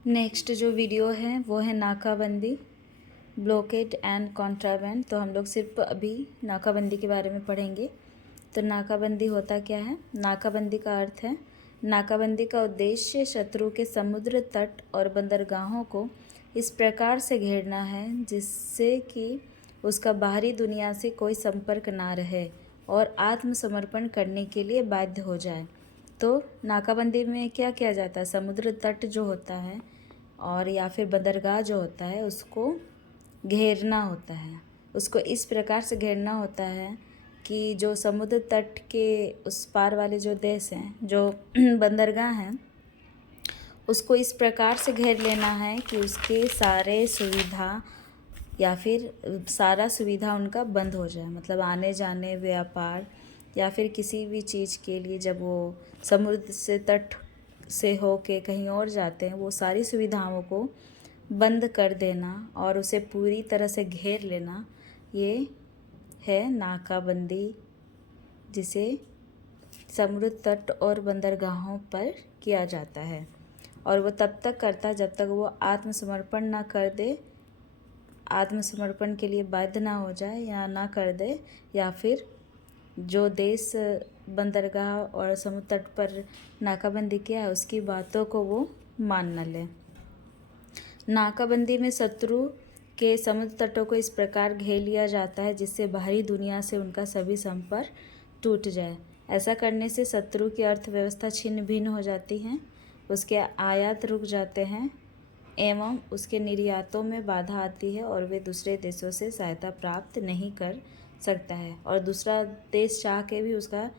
Next जो video है वो है नाकाबंदी, ब्लॉकेड एंड कॉन्ट्राबैंड। तो हम लोग सिर्फ अभी नाकाबंदी के बारे में पढ़ेंगे। तो नाकाबंदी होता क्या है? नाकाबंदी का अर्थ है, नाकाबंदी का उद्देश्य शत्रु के समुद्र तट और बंदरगाहों को इस प्रकार से घेरना है जिससे कि उसका बाहरी दुनिया से कोई संपर्क ना रहे और आत्मसमर्पण करने के लिए बाध्य हो जाए। तो नाकाबंदी में क्या किया जाता है? समुद्र तट जो होता है और या फिर बंदरगाह जो होता है उसको घेरना होता है। उसको इस प्रकार से घेरना होता है कि जो समुद्र तट के उस पार वाले जो देश हैं, जो बंदरगाह हैं, उसको इस प्रकार से घेर लेना है कि उसके सारे सुविधा या फिर सारा सुविधा उनका बंद हो जाए। मतलब आने जाने, व्यापार या फिर किसी भी चीज़ के लिए जब वो समुद्र से तट से हो के कहीं और जाते हैं, वो सारी सुविधाओं को बंद कर देना और उसे पूरी तरह से घेर लेना, ये है नाकाबंदी, जिसे समुद्र तट और बंदरगाहों पर किया जाता है। और वो तब तक करता है जब तक वो आत्मसमर्पण ना कर दे, आत्मसमर्पण के लिए बाध्य ना हो जाए या ना कर दे, या फिर जो देश बंदरगाह और समुद्र तट पर नाकाबंदी किया है उसकी बातों को वो मान न ले। नाकाबंदी में शत्रु के समुद्र तटों को इस प्रकार घेर लिया जाता है जिससे बाहरी दुनिया से उनका सभी संपर्क टूट जाए। ऐसा करने से शत्रु की अर्थव्यवस्था छिन्न भिन्न हो जाती है, उसके आयात रुक जाते हैं एवं उसके निर्यातों में बाधा आती है और वे दूसरे देशों से सहायता प्राप्त नहीं कर सकता है, और दूसरा देश चाह के भी उसका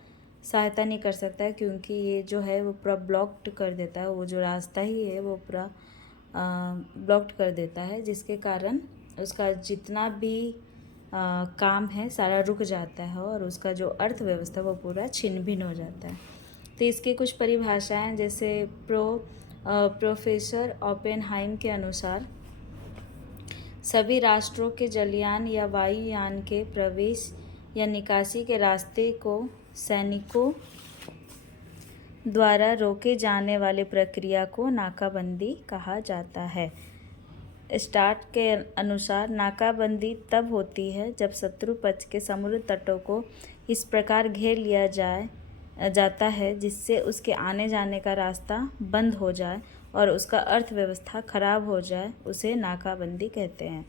सहायता नहीं कर सकता है, क्योंकि ये जो है वो पूरा ब्लॉक्ड कर देता है। वो जो रास्ता ही है वो पूरा ब्लॉक्ड कर देता है, जिसके कारण उसका जितना भी काम है सारा रुक जाता है और उसका जो अर्थव्यवस्था वो पूरा छिन्न भिन्न हो जाता है। तो इसकी कुछ परिभाषाएं, जैसे प्रोफेसर ओपेनहाइम के अनुसार सभी राष्ट्रों के जलयान या वायुयान के प्रवेश या निकासी के रास्ते को सैनिकों द्वारा रोके जाने वाली प्रक्रिया को नाकाबंदी कहा जाता है। स्टार्ट के अनुसार नाकाबंदी तब होती है जब शत्रु पक्ष के समुद्र तटों को इस प्रकार घेर लिया जाता है जिससे उसके आने जाने का रास्ता बंद हो जाए और उसका अर्थव्यवस्था खराब हो जाए, उसे नाकाबंदी कहते हैं।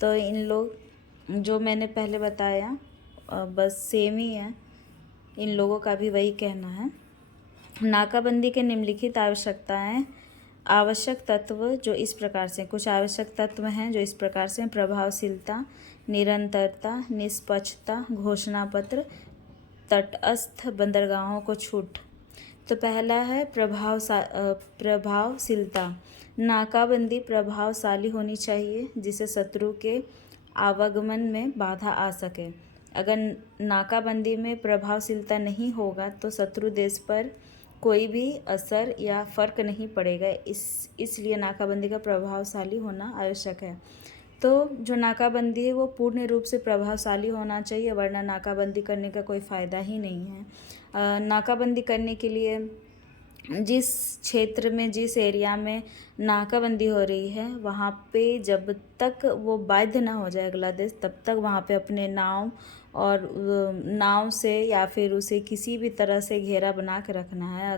तो इन लोग जो मैंने पहले बताया बस सेम ही है, इन लोगों का भी वही कहना है। नाकाबंदी के निम्नलिखित आवश्यक तत्व जो इस प्रकार से, कुछ आवश्यक तत्व हैं जो इस प्रकार से: प्रभावशीलता, निरंतरता, निष्पक्षता, घोषणा पत्र, तटस्थ बंदरगाहों को छूट। तो पहला है प्रभावशीलता। नाकाबंदी प्रभावशाली होनी चाहिए जिससे शत्रु के आवागमन में बाधा आ सके। अगर नाकाबंदी में प्रभावशीलता नहीं होगा तो शत्रु देश पर कोई भी असर या फ़र्क नहीं पड़ेगा। इसलिए नाकाबंदी का प्रभावशाली होना आवश्यक है। तो जो नाकाबंदी है वो पूर्ण रूप से प्रभावशाली होना चाहिए, वरना नाकाबंदी करने का कोई फ़ायदा ही नहीं है। नाकाबंदी करने के लिए जिस क्षेत्र में, जिस एरिया में नाकाबंदी हो रही है वहाँ पे जब तक वो बाध्य ना हो जाए अगला देश, तब तक वहाँ पे अपने नाव से या फिर उसे किसी भी तरह से घेरा बना के रखना है।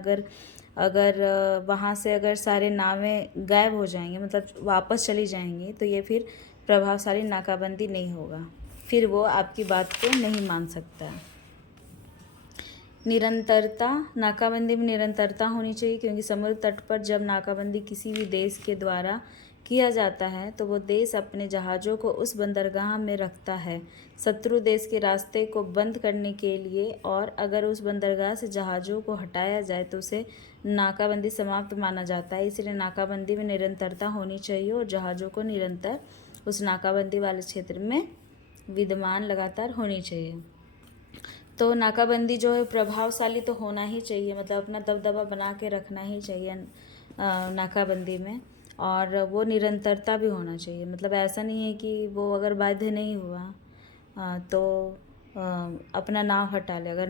अगर वहाँ से अगर सारे नावें गायब हो जाएंगी, मतलब वापस चली जाएंगी, तो ये फिर प्रभावशाली नाकाबंदी नहीं होगा, फिर वो आपकी बात को नहीं मान सकता। निरंतरता। नाकाबंदी में निरंतरता होनी चाहिए, क्योंकि समुद्र तट पर जब नाकाबंदी किसी भी देश के द्वारा किया जाता है तो वो देश अपने जहाज़ों को उस बंदरगाह में रखता है शत्रु देश के रास्ते को बंद करने के लिए, और अगर उस बंदरगाह से जहाज़ों को हटाया जाए तो उसे नाकाबंदी समाप्त माना जाता है। इसलिए नाकाबंदी में निरंतरता होनी चाहिए और जहाज़ों को निरंतर उस नाकाबंदी वाले क्षेत्र में विद्यमान लगातार होनी चाहिए। तो नाकाबंदी जो है प्रभावशाली तो होना ही चाहिए, मतलब अपना दबदबा बना के रखना ही चाहिए नाकाबंदी में, और वो निरंतरता भी होना चाहिए। मतलब ऐसा नहीं है कि वो अगर बाध्य नहीं हुआ तो अपना नाव हटा ले। अगर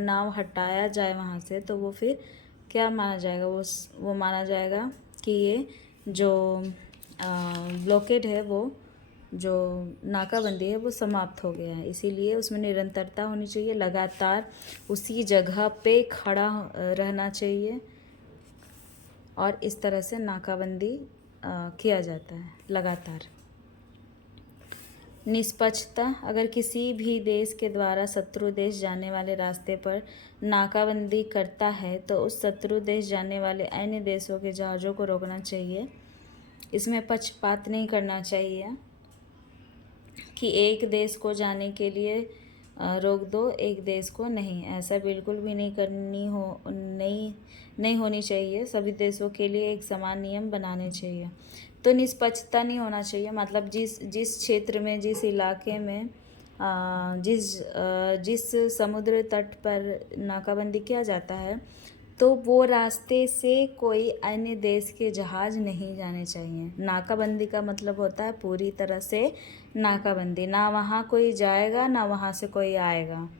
नाव हटाया जाए वहाँ से तो वो फिर क्या माना जाएगा, वो माना जाएगा कि ये जो ब्लॉकेड है, वो जो नाकाबंदी है वो समाप्त हो गया है। इसीलिए उसमें निरंतरता होनी चाहिए, लगातार उसी जगह पे खड़ा रहना चाहिए, और इस तरह से नाकाबंदी किया जाता है लगातार। निष्पक्षता, अगर किसी भी देश के द्वारा शत्रु देश जाने वाले रास्ते पर नाकाबंदी करता है तो उस शत्रु देश जाने वाले अन्य देशों के जहाज़ों को रोकना चाहिए। इसमें पक्षपात नहीं करना चाहिए कि एक देश को जाने के लिए रोक दो, एक देश को नहीं, ऐसा बिल्कुल भी नहीं होनी चाहिए। सभी देशों के लिए एक समान नियम बनाने चाहिए। तो निष्पक्षता नहीं होना चाहिए, मतलब जिस क्षेत्र में, जिस इलाके में, जिस समुद्र तट पर नाकाबंदी किया जाता है, तो वो रास्ते से कोई अन्य देश के जहाज़ नहीं जाने चाहिए। नाकाबंदी का मतलब होता है पूरी तरह से नाकाबंदी, ना वहाँ कोई जाएगा ना वहाँ से कोई आएगा।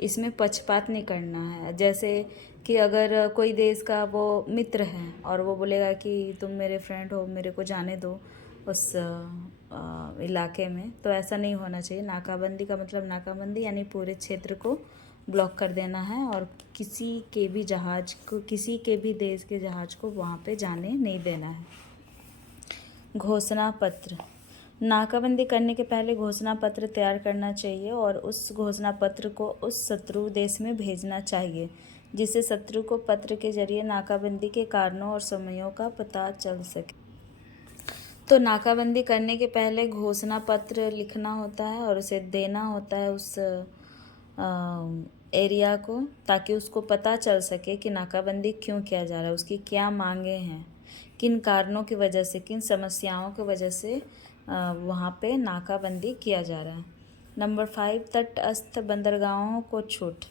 इसमें पक्षपात नहीं करना है। जैसे कि अगर कोई देश का वो मित्र है और वो बोलेगा कि तुम मेरे फ्रेंड हो, मेरे को जाने दो उस इलाके में, तो ऐसा नहीं होना चाहिए। नाकाबंदी का मतलब नाकाबंदी यानी पूरे क्षेत्र को ब्लॉक कर देना है और किसी के भी जहाज़ को, किसी के भी देश के जहाज़ को वहाँ पे जाने नहीं देना है। घोषणा पत्र, नाकाबंदी करने के पहले घोषणा पत्र तैयार करना चाहिए और उस घोषणा पत्र को उस शत्रु देश में भेजना चाहिए, जिससे शत्रु को पत्र के जरिए नाकाबंदी के कारणों और समयों का पता चल सके। तो नाकाबंदी करने के पहले घोषणा पत्र लिखना होता है और उसे देना होता है उस एरिया को, ताकि उसको पता चल सके कि नाकाबंदी क्यों किया जा रहा है, उसकी क्या मांगे हैं, किन कारणों की वजह से, किन समस्याओं की वजह से वहाँ पे नाकाबंदी किया जा रहा है। नंबर 5, तटस्थ बंदरगाहों को छूट।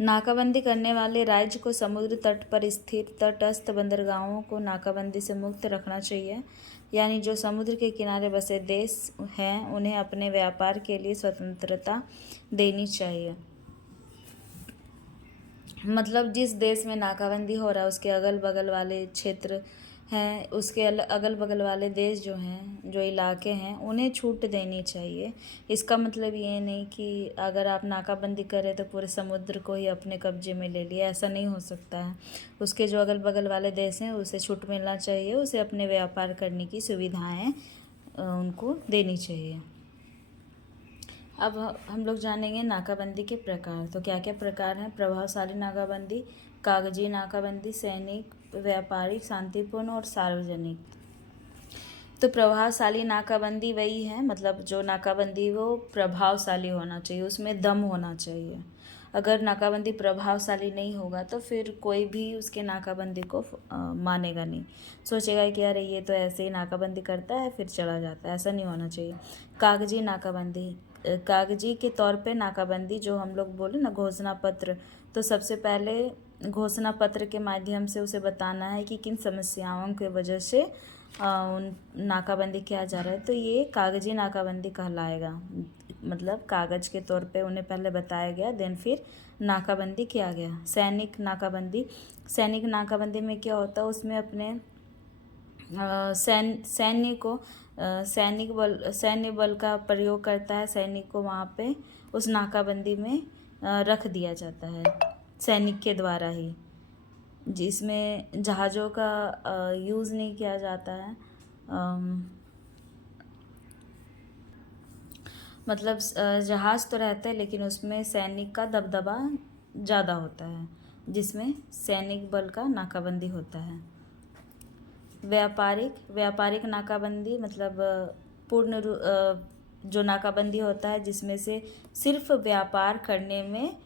नाकाबंदी करने वाले राज्य को समुद्र तट पर स्थित तटस्थ बंदरगाहों को नाकाबंदी से मुक्त रखना चाहिए, यानी जो समुद्र के किनारे बसे देश हैं उन्हें अपने व्यापार के लिए स्वतंत्रता देनी चाहिए। मतलब जिस देश में नाकाबंदी हो रहा है उसके अगल बगल वाले क्षेत्र हैं, उसके अगल बगल वाले देश जो हैं, जो इलाके हैं, उन्हें छूट देनी चाहिए। इसका मतलब ये नहीं कि अगर आप नाकाबंदी करें तो पूरे समुद्र को ही अपने कब्जे में ले लिया, ऐसा नहीं हो सकता है। उसके जो अगल बगल वाले देश हैं उसे छूट मिलना चाहिए, उसे अपने व्यापार करने की सुविधाएं उनको देनी चाहिए। अब हम लोग जानेंगे नाकाबंदी के प्रकार। तो क्या क्या प्रकार हैं? प्रभावशाली नाकाबंदी, कागजी नाकाबंदी, सैनिक, व्यापारिक, शांतिपूर्ण और सार्वजनिक। तो प्रभावशाली नाकाबंदी वही है, मतलब जो नाकाबंदी वो प्रभावशाली होना चाहिए, उसमें दम होना चाहिए। अगर नाकाबंदी प्रभावशाली नहीं होगा तो फिर कोई भी उसके नाकाबंदी को मानेगा नहीं, सोचेगा कि अरे ये तो ऐसे ही नाकाबंदी करता है फिर चला जाता है, ऐसा नहीं होना चाहिए। कागजी नाकाबंदी, कागजी के तौर पे नाकाबंदी, जो हम लोग बोले ना घोषणा पत्र, तो सबसे पहले घोषणा पत्र के माध्यम से उसे बताना है कि किन समस्याओं की वजह से नाकाबंदी किया जा रहा है, तो ये कागजी नाकाबंदी कहलाएगा। मतलब कागज़ के तौर पे उन्हें पहले बताया गया, देन फिर नाकाबंदी किया गया। सैनिक नाकाबंदी, सैनिक नाकाबंदी में क्या होता है, उसमें अपने सैन्य बल का प्रयोग करता है, सैनिक को वहाँ पे उस नाकाबंदी में रख दिया जाता है सैनिक के द्वारा ही, जिसमें जहाज़ों का यूज़ नहीं किया जाता है। मतलब जहाज़ तो रहते हैं लेकिन उसमें सैनिक का दबदबा ज़्यादा होता है, जिसमें सैनिक बल का नाकाबंदी होता है। व्यापारिक नाकाबंदी मतलब जो नाकाबंदी होता है जिसमें से सिर्फ व्यापार करने में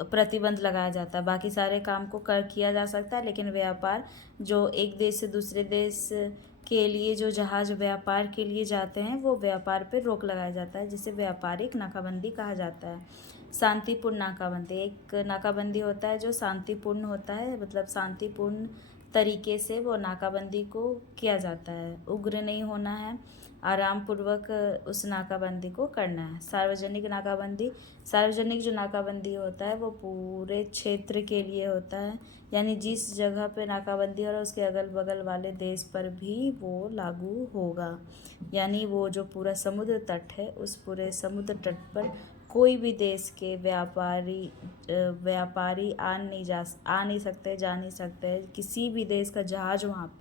प्रतिबंध लगाया जाता है, बाकी सारे काम को किया जा सकता है, लेकिन व्यापार, जो एक देश से दूसरे देश के लिए जो जहाज़ व्यापार के लिए जाते हैं, वो व्यापार पे रोक लगाया जाता है, जिसे व्यापारिक नाकाबंदी कहा जाता है। शांतिपूर्ण नाकाबंदी, एक नाकाबंदी होता है जो शांतिपूर्ण होता है, मतलब शांतिपूर्ण तरीके से वो नाकाबंदी को किया जाता है। उग्र नहीं होना है, आराम पूर्वक उस नाकाबंदी को करना है। सार्वजनिक नाकाबंदी, सार्वजनिक जो नाकाबंदी होता है वो पूरे क्षेत्र के लिए होता है, यानी जिस जगह पे नाकाबंदी हो रहा है उसके अगल बगल वाले देश पर भी वो लागू होगा। यानी वो जो पूरा समुद्र तट है उस पूरे समुद्र तट पर कोई भी देश के व्यापारी आ नहीं सकते, जा नहीं सकते। किसी भी देश का जहाज वहाँ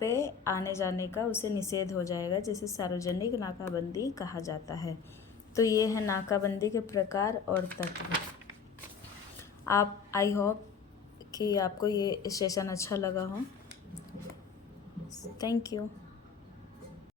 पे आने जाने का उसे निषेध हो जाएगा, जिसे सार्वजनिक नाकाबंदी कहा जाता है। तो ये है नाकाबंदी के प्रकार और तत्व। आई होप कि आपको ये सेशन अच्छा लगा हो। Thank you.